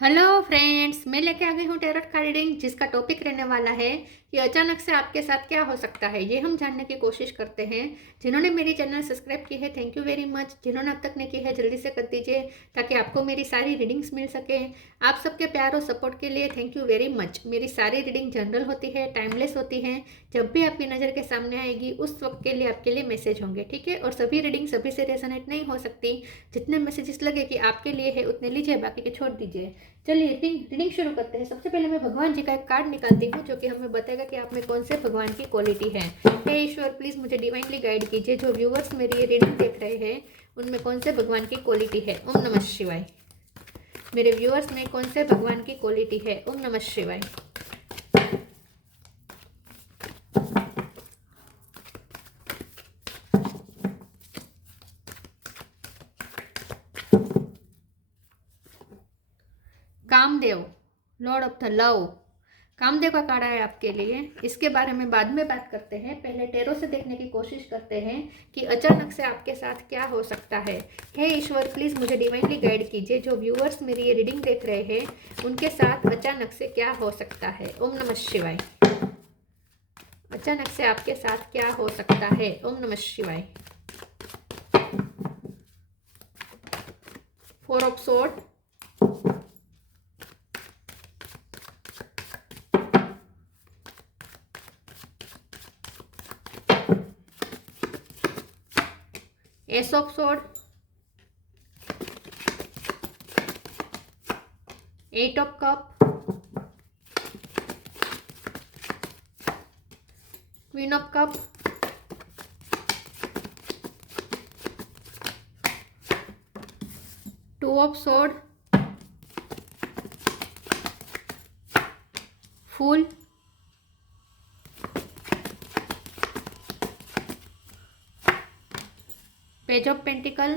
Hello friends, मैं लेके आ गई हूँ टेरोट कार्ड रीडिंग, जिसका टॉपिक रहने वाला है कि अचानक से आपके साथ क्या हो सकता है। ये हम जानने की कोशिश करते हैं। जिन्होंने मेरी चैनल सब्सक्राइब की है, थैंक यू वेरी मच। जिन्होंने अब तक नहीं की है, जल्दी से कर दीजिए ताकि आपको मेरी सारी रीडिंग्स मिल सके। आप सबके प्यार और सपोर्ट के लिए थैंक यू वेरी मच। मेरी सारी रीडिंग जनरल होती है, टाइमलेस होती है। जब भी आपकी नज़र के सामने आएगी उस वक्त के लिए आपके लिए मैसेज होंगे, ठीक है। और सभी रीडिंग सभी से रेजोनेट नहीं हो सकती। जितने मैसेजेस लगे कि आपके लिए है उतने लीजिए, बाकी के छोड़ दीजिए। चलिए रीडिंग शुरू करते हैं। सबसे पहले मैं भगवान जी का एक कार्ड निकालती हूँ जो कि हमें बताएगा कि आप में कौन से भगवान की क्वालिटी है। हे ईश्वर, प्लीज मुझे डिवाइनली गाइड कीजिए। जो व्यूअर्स मेरी ये रीडिंग देख रहे हैं उनमें कौन से भगवान की क्वालिटी है। ओम नमः शिवाय। मेरे व्यूअर्स में कौन से भगवान की क्वालिटी है। ओम नमः शिवाय। Kamdev, lord of the love. Kamdev का कार्ड है आपके लिए। इसके बारे में बाद में बात करते हैं। पहले टेरो से देखने की कोशिश करते हैं कि अचानक से आपके साथ क्या हो सकता है। हे ईश्वर, प्लीज मुझे डिवाइनली गाइड कीजिए। जो व्यूअर्स मेरी ये रीडिंग देख रहे हैं उनके साथ अचानक से क्या हो सकता है। ओम नमः शिवाय। अचानक से आपके साथ क्या हो सकता है। ओम नमः शिवाय। Four of sword, ace of sword, eight of cup, queen of cup, two of sword, fool, page of pentacle,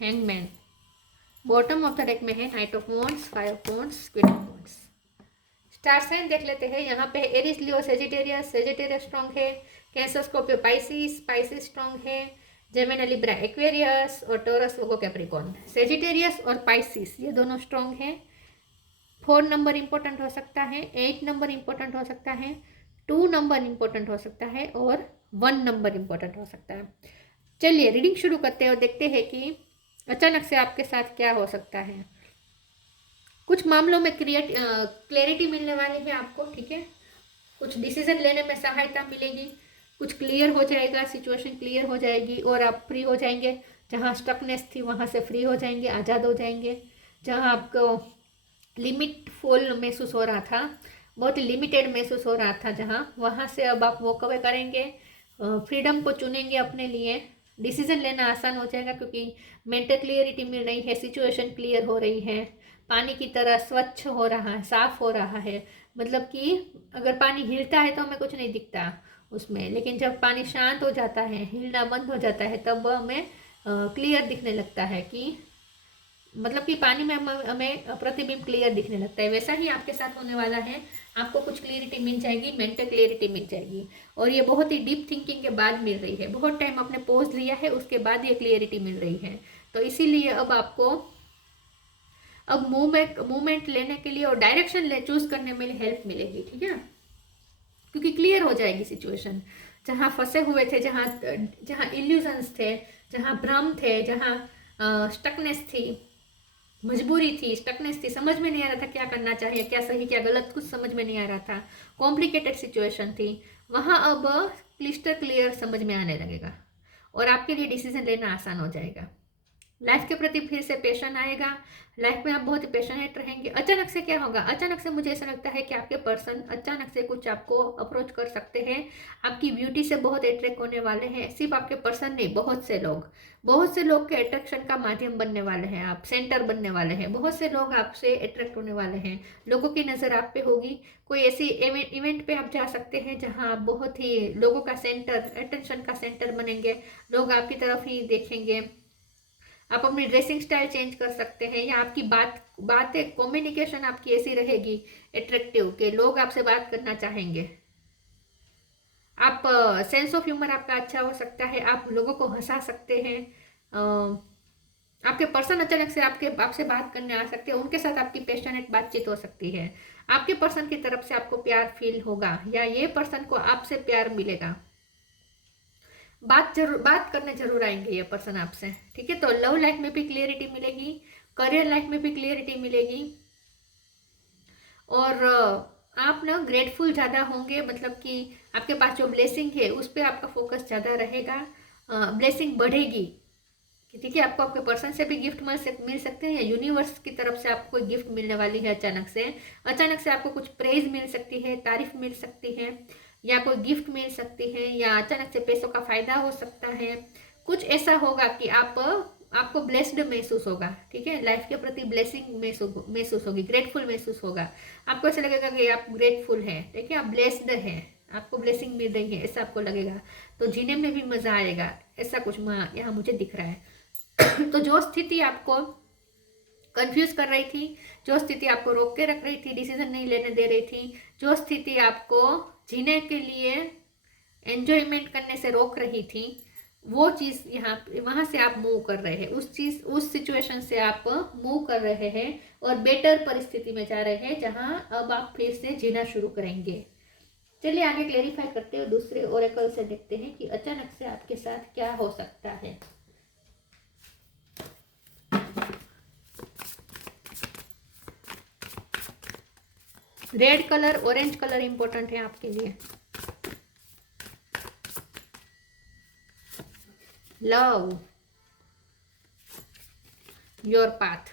hangman. Bottom of the deck में है knight of wands, five of wands, queen of wands. Star sign देख लेते हैं। यहाँ पे Aries, Leo, Sagittarius, Sagittarius strong है। Cancer, Scorpio, Pisces, Pisces strong है। Gemini, Libra, Aquarius और टॉरस, वर्गो, कैप्रिकॉर्न। सेजिटेरियस और पाइसिस ये दोनों स्ट्रॉन्ग है। 4 नंबर इंपॉर्टेंट हो सकता है, 8 नंबर इंपॉर्टेंट हो सकता है, 2 नंबर इंपॉर्टेंट हो सकता है और 1 नंबर इंपॉर्टेंट हो सकता है। चलिए रीडिंग शुरू करते हैं और देखते हैं कि अचानक से आपके साथ क्या हो सकता है। कुछ मामलों में क्लैरिटी मिलने वाली है आपको, ठीक है। कुछ डिसीजन लेने में सहायता मिलेगी। कुछ क्लियर हो जाएगा, सिचुएशन क्लियर हो जाएगी और आप फ्री हो जाएंगे। जहाँ स्टकनेस थी वहाँ से फ्री हो जाएंगे, आज़ाद हो जाएंगे। जहाँ आपको लिमिट फुल महसूस हो रहा था, बहुत लिमिटेड महसूस हो रहा था, जहाँ वहाँ से अब आप वॉक अवे करेंगे, फ्रीडम को चुनेंगे अपने लिए। डिसीजन लेना आसान हो जाएगा क्योंकि मेंटल क्लियरिटी मिल रही है, सिचुएशन क्लियर हो रही है। पानी की तरह स्वच्छ हो रहा है, साफ हो रहा है। मतलब कि अगर पानी हिलता है तो हमें कुछ नहीं दिखता उसमें, लेकिन जब पानी शांत हो जाता है, हिलना बंद हो जाता है, तब हमें क्लियर दिखने लगता है कि मतलब कि पानी में हमें प्रतिबिंब क्लियर दिखने लगता है। वैसा ही आपके साथ होने वाला है। आपको कुछ क्लियरिटी मिल जाएगी, मेंटल क्लियरिटी मिल जाएगी। और ये बहुत ही डीप थिंकिंग के बाद मिल रही है। बहुत टाइम आपने पॉज लिया है, उसके बाद ये क्लियरिटी मिल रही है। तो इसीलिए अब आपको अब मूवमेंट लेने के लिए और डायरेक्शन ले चूज करने में हेल्प मिलेगी, ठीक है। क्योंकि क्लियर हो जाएगी सिचुएशन। जहाँ फंसे हुए थे, जहाँ जहाँ इल्यूजन्स थे, जहाँ भ्रम थे, जहाँ स्टकनेस थी, मजबूरी थी, स्टकनेस थी, समझ में नहीं आ रहा था क्या करना चाहिए, क्या सही क्या गलत, कुछ समझ में नहीं आ रहा था, कॉम्प्लिकेटेड सिचुएशन थी, वहाँ अब क्लिस्टर क्लियर समझ में आने लगेगा और आपके लिए डिसीजन लेना आसान हो जाएगा। लाइफ के प्रति फिर से पैशन आएगा। लाइफ में आप बहुत ही पैशनेट रहेंगे। अचानक से क्या होगा, अचानक से मुझे ऐसा लगता है कि आपके पर्सन अचानक से कुछ आपको अप्रोच कर सकते हैं। आपकी ब्यूटी से बहुत अट्रैक्ट होने वाले हैं। सिर्फ आपके पर्सन नहीं, बहुत से लोग के अट्रैक्शन का माध्यम बनने वाले हैं। आप सेंटर बनने वाले हैं। बहुत से लोग आपसे अट्रैक्ट होने वाले हैं। लोगों की नज़र आप पे होगी। कोई ऐसी इवेंट पे आप जा सकते हैं जहां आप बहुत ही लोगों का सेंटर, अटेंशन का सेंटर बनेंगे। लोग आपकी तरफ ही देखेंगे। आप अपनी ड्रेसिंग स्टाइल चेंज कर सकते हैं, या आपकी बातें, कम्युनिकेशन आपकी ऐसी रहेगी अट्रैक्टिव कि लोग आपसे बात करना चाहेंगे। आप सेंस ऑफ ह्यूमर आपका अच्छा हो सकता है। आप लोगों को हंसा सकते हैं। आपके पर्सन अचानक से आपसे बात करने आ सकते हैं, उनके साथ आपकी पैशनेट बातचीत हो सकती है, आपके पर्सन की तरफ से आपको प्यार फील होगा या ये पर्सन को आपसे प्यार मिलेगा। बात करने जरूर आएंगे ये पर्सन आपसे, ठीक है। तो लव लाइफ में भी क्लियरिटी मिलेगी, करियर लाइफ में भी क्लियरिटी मिलेगी, और आप ना ग्रेटफुल ज़्यादा होंगे, मतलब कि आपके पास जो ब्लेसिंग है उस पर आपका फोकस ज़्यादा रहेगा, ब्लेसिंग बढ़ेगी, ठीक है। आपको आपके पर्सन से भी गिफ्ट मिल सकते हैं, या यूनिवर्स की तरफ से आपको कोई गिफ्ट मिलने वाली है अचानक से आपको कुछ प्रेज मिल सकती है, तारीफ मिल सकती है, या कोई गिफ्ट मिल सकती है, या अचानक से पैसों का फायदा हो सकता है। कुछ ऐसा होगा कि आपको ब्लेस्ड महसूस होगा, ठीक है। लाइफ के प्रति ब्लेसिंग महसूस होगी, ग्रेटफुल महसूस होगा। आपको ऐसा लगेगा कि आप ग्रेटफुल हैं, ठीक है, आप ब्लेस्ड हैं, आपको ब्लेसिंग मिल रही है, ऐसा आपको लगेगा। तो जीने में भी मजा आएगा, ऐसा कुछ यहाँ मुझे दिख रहा है। तो जो स्थिति आपको कंफ्यूज कर रही थी, जो स्थिति आपको रोक के रख रही थी, डिसीजन नहीं लेने दे रही थी, जो स्थिति आपको जीने के लिए, एंजॉयमेंट करने से रोक रही थी, वो चीज़ वहाँ से आप मूव कर रहे हैं, उस सिचुएशन से आप मूव कर रहे हैं और बेटर परिस्थिति में जा रहे हैं, जहाँ अब आप फिर से जीना शुरू करेंगे। चलिए आगे क्लेरिफाई करते हुए दूसरे ओरेकल से देखते हैं कि अचानक से आपके साथ क्या हो सकता है। Red colour, orange colour important है आपके लिए। Love your path,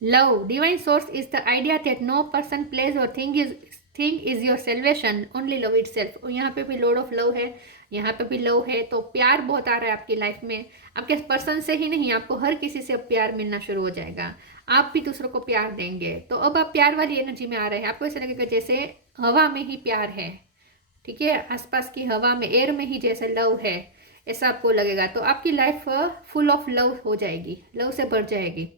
love divine source is the idea that no person place or thing is your salvation, only love itself. यहाँ पे भी लॉर्ड ऑफ लव है, यहाँ पे भी लव है, तो प्यार बहुत आ रहा है आपकी लाइफ में। आपके पर्सन से ही नहीं, आपको हर किसी से प्यार मिलना शुरू हो जाएगा, आप भी दूसरों को प्यार देंगे। तो अब आप प्यार वाली एनर्जी में आ रहे हैं, आपको ऐसा लगेगा जैसे हवा में ही प्यार है, ठीक है, आसपास की हवा में, एयर में ही जैसे लव है, ऐसा आपको लगेगा। तो आपकी लाइफ फुल ऑफ लव हो जाएगी, लव से भर जाएगी।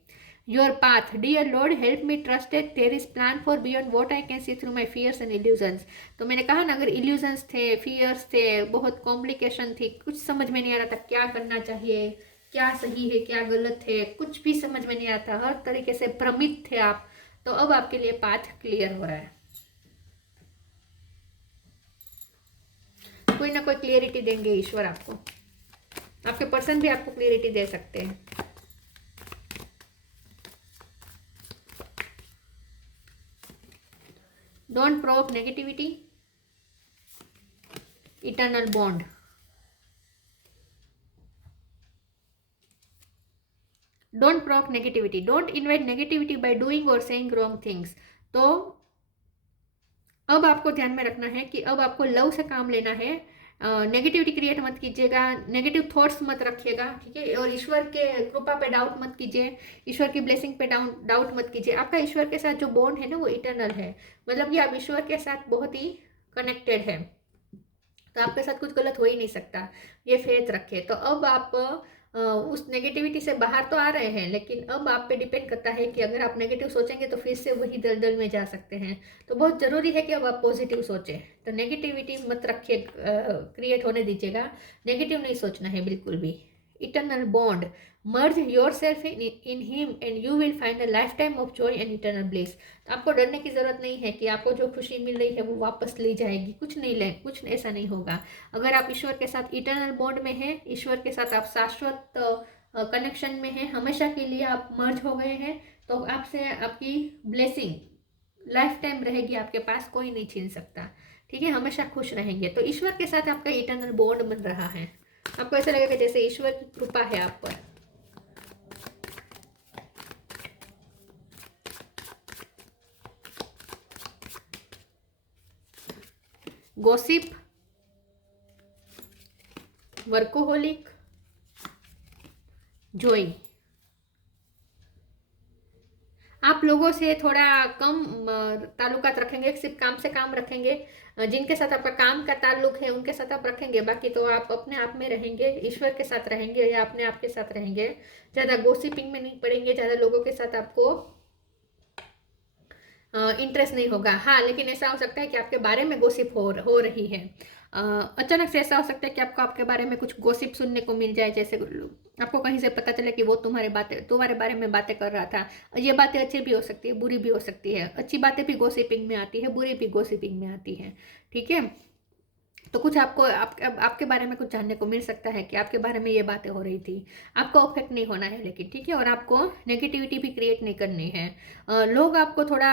Your path, dear lord help me trusted there is plan for beyond what I can see through my fears and illusions. तो मैंने कहा ना, अगर इल्यूजन्स थे, फियर्स थे, बहुत कॉम्प्लिकेशन थी, कुछ समझ में नहीं आ रहा था क्या करना चाहिए, क्या सही है क्या गलत है, कुछ भी समझ में नहीं आता, हर तरीके से भ्रमित थे आप, तो अब आपके लिए पाथ क्लियर हो रहा है। कोई ना कोई क्लियरिटी देंगे ईश्वर आपको, आपके पर्सन भी आपको क्लियरिटी दे सकते हैं। Don't provoke negativity, eternal bond. Don't provoke negativity, don't invite negativity by doing और सेइंग रॉन्ग थिंग्स। तो अब आपको ध्यान में रखना है कि अब आपको लव से काम लेना है, नेगेटिविटी क्रिएट मत कीजिएगा, नेगेटिव थॉट्स मत रखिएगा, ठीक है। और ईश्वर के कृपा पे डाउट मत कीजिए, ईश्वर की ब्लेसिंग पे डाउट मत कीजिए। आपका ईश्वर के साथ जो बॉन्ड है ना, वो इटर्नल है, मतलब कि आप ईश्वर के साथ बहुत ही कनेक्टेड है, तो आपके साथ कुछ गलत हो ही नहीं सकता, ये फेथ रखे। तो अब आप उस नेगेटिविटी से बाहर तो आ रहे हैं, लेकिन अब आप पे डिपेंड करता है कि अगर आप नेगेटिव सोचेंगे तो फिर से वही दलदल में जा सकते हैं। तो बहुत ज़रूरी है कि अब आप पॉजिटिव सोचें, तो नेगेटिविटी मत रखिए, क्रिएट होने दीजिएगा, नेगेटिव नहीं सोचना है बिल्कुल भी। Eternal bond, merge your self in him and you will find a life time of Joy and eternal bliss. आपको डरने की ज़रूरत नहीं है कि आपको जो खुशी मिल रही है वो वापस ली जाएगी, कुछ ऐसा नहीं होगा। अगर आप ईश्वर के साथ इटर्नल बॉन्ड में हैं, ईश्वर के साथ आप शाश्वत कनेक्शन में हैं, हमेशा के लिए आप मर्ज हो गए हैं, तो आपसे आपकी ब्लेसिंग लाइफ टाइम रहेगी, आपके पास कोई नहीं छीन सकता, ठीक है, हमेशा खुश रहेंगे। तो ईश्वर के साथ आपका इटर्नल बॉन्ड बन रहा है, आपको ऐसा लगेगा जैसे ईश्वर की कृपा है आप पर। Gossip, workaholic, joy. आप लोगों से थोड़ा कम ताल्लुकात रखेंगे, सिर्फ काम से काम रखेंगे, जिनके साथ आपका काम का ताल्लुक है उनके साथ आप रखेंगे, बाकी तो आप अपने आप में रहेंगे, ईश्वर के साथ रहेंगे या अपने आप के साथ रहेंगे। ज़्यादा गॉसिपिंग में नहीं पड़ेंगे, ज़्यादा लोगों के साथ आपको इंटरेस्ट नहीं होगा। हाँ, लेकिन ऐसा हो सकता है कि आपके बारे में गॉसिप हो रही है, अचानक से ऐसा हो सकता है कि आपको आपके बारे में कुछ गॉसिप सुनने को मिल जाए, जैसे आपको कहीं से पता चले कि वो तुम्हारे बारे में बातें कर रहा था। ये बातें अच्छी भी हो सकती है, बुरी भी हो सकती है। अच्छी बातें भी गॉसिपिंग में आती है, बुरी भी गॉसिपिंग में आती है। ठीक है, तो कुछ आपको आपके बारे में कुछ जानने को मिल सकता है कि आपके बारे में ये बातें हो रही थी। आपको अफेक्ट नहीं होना है लेकिन, ठीक है। और आपको नेगेटिविटी भी क्रिएट नहीं करनी है। लोग आपको थोड़ा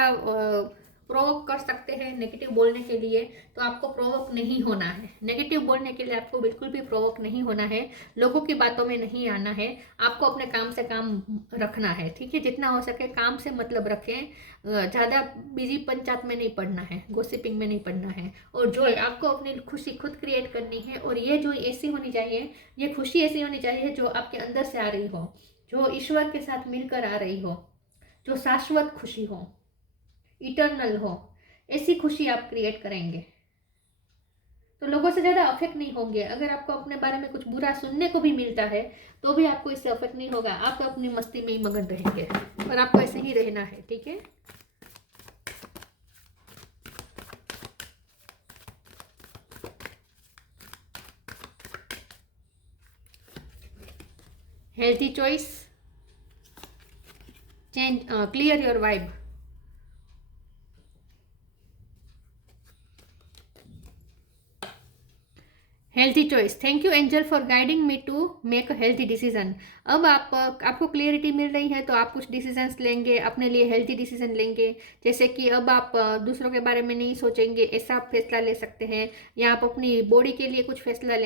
प्रोवोक कर सकते हैं नेगेटिव बोलने के लिए, तो आपको प्रोवोक नहीं होना है। नेगेटिव बोलने के लिए आपको बिल्कुल भी प्रोवोक नहीं होना है, लोगों की बातों में नहीं आना है। आपको अपने काम से काम रखना है, ठीक है। जितना हो सके काम से मतलब रखें, ज़्यादा बिजी पंचायत में नहीं पड़ना है, गॉसिपिंग में नहीं पड़ना है। और जो आपको अपनी खुशी खुद क्रिएट करनी है, और ये जो ऐसी होनी चाहिए, ये खुशी ऐसी होनी चाहिए जो आपके अंदर से आ रही हो, जो ईश्वर के साथ मिलकर आ रही हो, जो शाश्वत खुशी हो, इटर्नल हो। ऐसी खुशी आप क्रिएट करेंगे तो लोगों से ज़्यादा अफेक्ट नहीं होंगे। अगर आपको अपने बारे में कुछ बुरा सुनने को भी मिलता है तो भी आपको इससे अफेक्ट नहीं होगा। आप अपनी मस्ती में ही मगन रहेंगे और आपको ऐसे ही रहना है, ठीक है। Healthy choice, change, clear your vibe. Healthy choice, thank you angel for guiding me to make a healthy decision. अब आपको क्लियरिटी मिल रही है तो आप कुछ डिसीजंस लेंगे, अपने लिए हेल्थी डिसीजन लेंगे। जैसे कि अब आप दूसरों के बारे में नहीं सोचेंगे, ऐसा आप फैसला ले सकते हैं। या आप अपनी बॉडी के लिए कुछ फैसले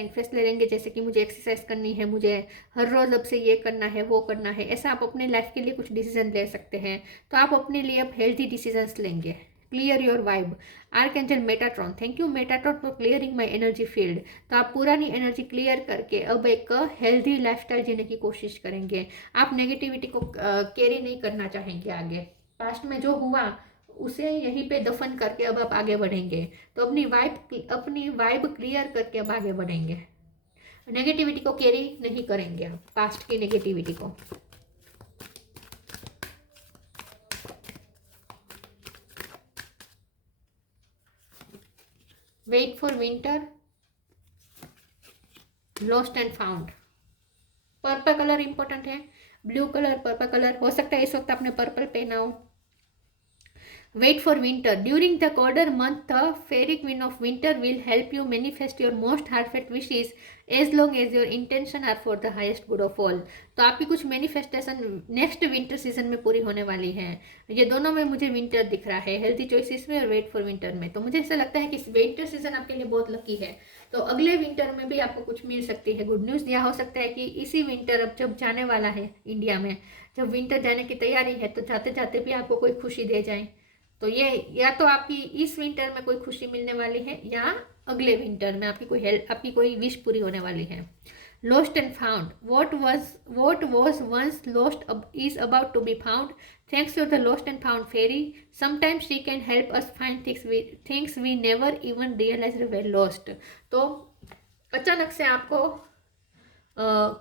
लेंगे, जैसे कि मुझे एक्सरसाइज करनी है, मुझे हर रोज़ अब से ये करना है, वो करना है। ऐसा आप अपने लाइफ के लिए कुछ डिसीजन ले सकते हैं। तो आप अपने लिए अब हेल्थी डिसीजंस लेंगे। Clear your vibe, archangel Metatron, thank you Metatron for clearing my energy field. तो आप पुरानी एनर्जी क्लियर करके अब एक हेल्दी लाइफस्टाइल जीने की कोशिश करेंगे। आप नेगेटिविटी को कैरी नहीं करना चाहेंगे आगे। पास्ट में जो हुआ उसे यहीं पे दफन करके अब आप आगे बढ़ेंगे। तो अपनी वाइब क्लियर करके अब आगे बढ़ेंगे। नेगेटिविटी को कैरी नहीं करेंगे आप, पास्ट की नेगेटिविटी को। Wait for winter, lost and found. Purple colour important है, ब्लू कलर, पर्पल कलर। हो सकता है इस वक्त आपने पर्पल पहना हो। Wait for winter. During the colder month, the fairy queen of winter will help you manifest your most heartfelt wishes as long as your intention are for the highest good of all. तो आपकी कुछ manifestation next winter season में पूरी होने वाली है। ये दोनों में मुझे विंटर दिख रहा है, हेल्थी चॉइसेस में और वेट फॉर विंटर में। तो मुझे ऐसा लगता है कि विंटर सीजन आपके लिए बहुत लकी है। तो अगले विंटर में भी आपको कुछ मिल सकती है गुड न्यूज़। या हो सकता है कि इसी विंटर अब जब जाने वाला है इंडिया में, जब विंटर जाने की तैयारी है, तो जाते जाते भी आपको कोई खुशी दे जाए। तो ये या तो आपकी इस विंटर में कोई खुशी मिलने वाली है, या अगले विंटर में आपकी कोई विश पूरी होने वाली है। Lost and found, what was once lost is about to be found thanks to the lost and found fairy. Sometimes she can help us find things we never even realized were lost. तो अचानक से आपको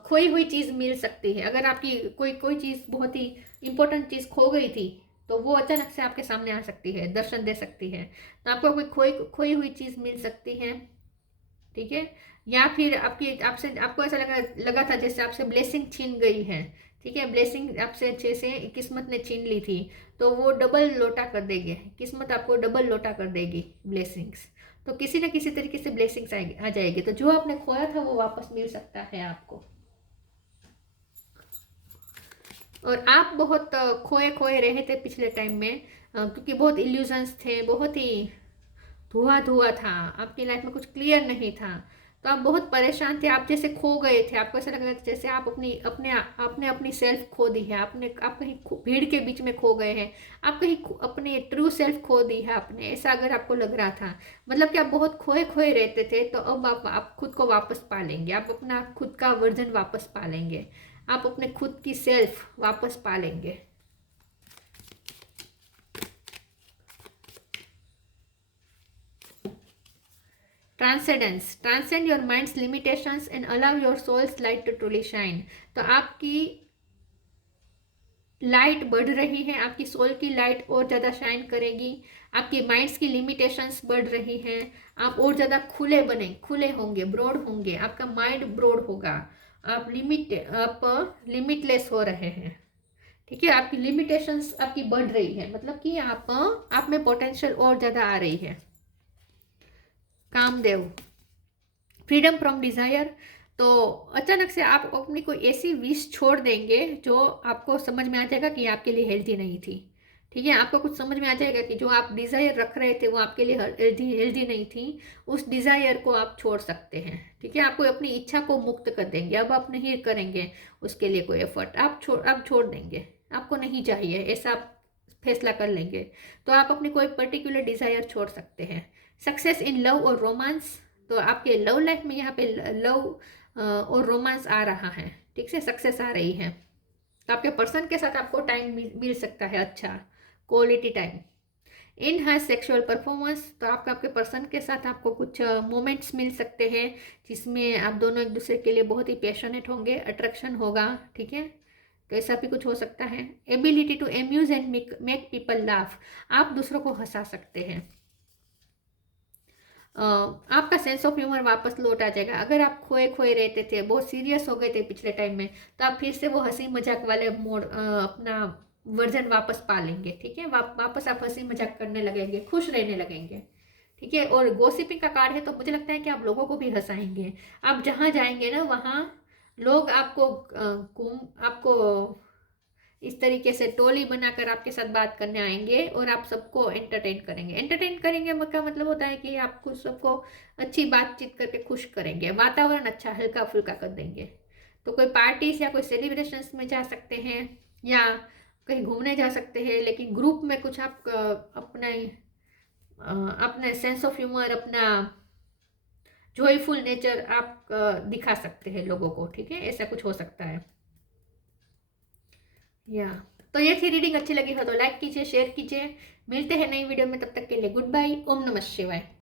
खोई हुई चीज़ मिल सकती है। अगर आपकी कोई चीज़, बहुत ही इंपॉर्टेंट चीज़ खो गई थी, तो वो अचानक से आपके सामने आ सकती है, दर्शन दे सकती है। तो आपको कोई खोई हुई चीज़ मिल सकती है, ठीक है। या फिर आपको ऐसा लगा था जैसे आपसे ब्लेसिंग छीन गई है, ठीक है। ब्लेसिंग आपसे जैसे किस्मत ने छीन ली थी, तो वो डबल लौटा कर देगी, किस्मत आपको डबल लौटा कर देगी ब्लेसिंग्स। तो किसी न किसी तरीके से ब्लेसिंग्स आ जाएगी। तो जो आपने खोया था वो वापस मिल सकता है आपको। और आप बहुत खोए खोए रहे थे पिछले टाइम में, क्योंकि बहुत इल्यूजन्स थे, बहुत ही धुआं था, आपकी लाइफ में कुछ क्लियर नहीं था। तो आप बहुत परेशान थे, आप जैसे खो गए थे। आपको ऐसा लग रहा था जैसे आप आपने अपनी सेल्फ खो दी है। आप कहीं भीड़ के बीच में खो गए हैं, आप कहीं अपने ट्रू सेल्फ खो दी है आपने, ऐसा अगर आपको लग रहा था, मतलब कि आप बहुत खोए खोए रहते थे। तो अब आप खुद को वापस पा लेंगे, आप अपना खुद का वर्जन वापस पा लेंगे, आप अपने खुद की सेल्फ वापस पा लेंगे। Transcendence, transcend your mind's limitations and allow your soul's light to truly shine. तो आपकी लाइट बढ़ रही है, आपकी सोल की लाइट और ज़्यादा शाइन करेगी, आपकी माइंड्स की लिमिटेशंस बढ़ रही हैं, आप और ज़्यादा खुले होंगे, ब्रॉड होंगे, आपका माइंड ब्रॉड होगा, आप लिमिटलेस हो रहे हैं। ठीक है, आपकी लिमिटेशंस आपकी बढ़ रही है, मतलब कि आप में पोटेंशियल और ज़्यादा आ रही है। Kamdev, freedom from desire. तो अचानक से आप अपनी कोई ऐसी विश छोड़ देंगे जो आपको समझ में आ जाएगा कि आपके लिए हेल्दी नहीं थी। ठीक है, आपको कुछ समझ में आ जाएगा कि जो आप डिज़ायर रख रहे थे वो आपके लिए हेल्दी नहीं थी, उस डिज़ायर को आप छोड़ सकते हैं। ठीक है, आपको अपनी इच्छा को मुक्त कर देंगे, अब आप नहीं करेंगे उसके लिए कोई एफर्ट, आप छोड़ देंगे, आपको नहीं चाहिए, ऐसा आप फैसला कर लेंगे। तो आप अपनी कोई पर्टिकुलर डिज़ायर छोड़ सकते हैं। सक्सेस इन लव और रोमांस, तो आपके लव लाइफ में यहाँ पे लव और रोमांस आ रहा है। ठीक से सक्सेस आ रही है, तो आपके पर्सन के साथ आपको टाइम मिल सकता है, अच्छा क्वालिटी टाइम। इन हर सेक्सुअल परफॉर्मेंस, तो आपके पर्सन के साथ आपको कुछ मोमेंट्स मिल सकते हैं जिसमें आप दोनों एक दूसरे के लिए बहुत ही पैशनेट होंगे, अट्रैक्शन होगा। ठीक है, तो ऐसा भी कुछ हो सकता है। Ability to amuse and make people laugh, आप दूसरों को हंसा सकते हैं। आपका सेंस ऑफ ह्यूमर वापस लौट आ जाएगा। अगर आप खोए खोए रहते थे, बहुत सीरियस हो गए थे पिछले टाइम में, तो आप फिर से वो हंसी मजाक वाले मोड अपना वर्जन वापस पा लेंगे। ठीक है, वापस आप हंसी मजाक करने लगेंगे, खुश रहने लगेंगे। ठीक है, और गॉसिपिंग का कार्ड है तो मुझे लगता है कि आप लोगों को भी हंसाएंगे। आप जहाँ जाएंगे ना वहाँ लोग आपको इस तरीके से टोली बनाकर आपके साथ बात करने आएंगे और आप सबको एंटरटेन करेंगे। एंटरटेन करेंगे का मतलब होता है कि आपको सबको अच्छी बातचीत करके खुश करेंगे, वातावरण अच्छा हल्का फुल्का कर देंगे। तो कोई पार्टीज या कोई सेलिब्रेशंस में जा सकते हैं या कहीं घूमने जा सकते हैं, लेकिन ग्रुप में कुछ आप अपने सेंस ऑफ ह्यूमर, अपना जॉयफुल नेचर आप दिखा सकते हैं लोगों को। ठीक है, ऐसा कुछ हो सकता है। या तो ये थी रीडिंग, अच्छी लगी हो तो लाइक कीजिए, शेयर कीजिए। मिलते हैं नई वीडियो में, तब तक के लिए गुड बाय, ओम नमः शिवाय।